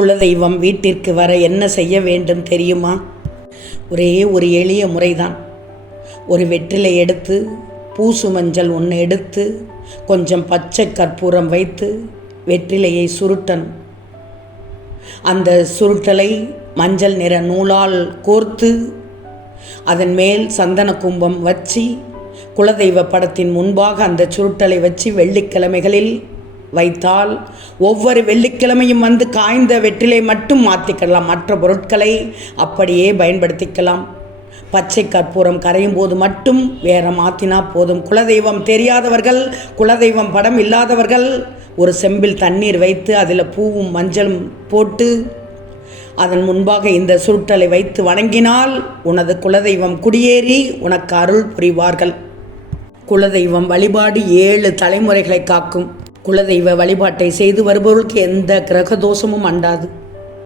குலதெய்வம் வீட்டிற்கு வர என்ன செய்ய வேண்டும் தெரியுமா? ஒரே ஒரு எளிய முறைதான். ஒரு வெற்றிலை எடுத்து, பூசு மஞ்சள் ஒன்று எடுத்து, கொஞ்சம் பச்சை கற்பூரம் வைத்து வெற்றிலையை சுருட்டணும். அந்த சுருட்டலை மஞ்சள் நிற நூலால் கோர்த்து அதன் மேல் சந்தன கும்பம் வச்சு குலதெய்வ படத்தின் முன்பாக அந்த சுருட்டலை வச்சு வெள்ளிக்கிழமைகளில் வைத்தால் ஒவ்வொரு வெள்ளிக்கிழமையும் வந்து காய்ந்த வெற்றிலை மட்டும் மாற்றிக்கலாம், மற்ற பொருட்களை அப்படியே பயன்படுத்திக்கலாம். பச்சை கற்பூரம் கரையும் போது மட்டும் வேற மாற்றினா போதும். குலதெய்வம் தெரியாதவர்கள், குலதெய்வம் படம் இல்லாதவர்கள் ஒரு செம்பில் தண்ணீர் வைத்து அதில் பூவும் மஞ்சளும் போட்டு அதன் முன்பாக இந்த சுருட்டலை வைத்து வணங்கினால் உனது குலதெய்வம் குடியேறி உனக்கு அருள் புரிவார்கள். குலதெய்வம் வழிபாடு 7 தலைமுறைகளை காக்கும். குலதெய்வ வழிபாட்டை செய்து வருபவர்களுக்கு எந்த கிரக தோஷமும் அண்டாது.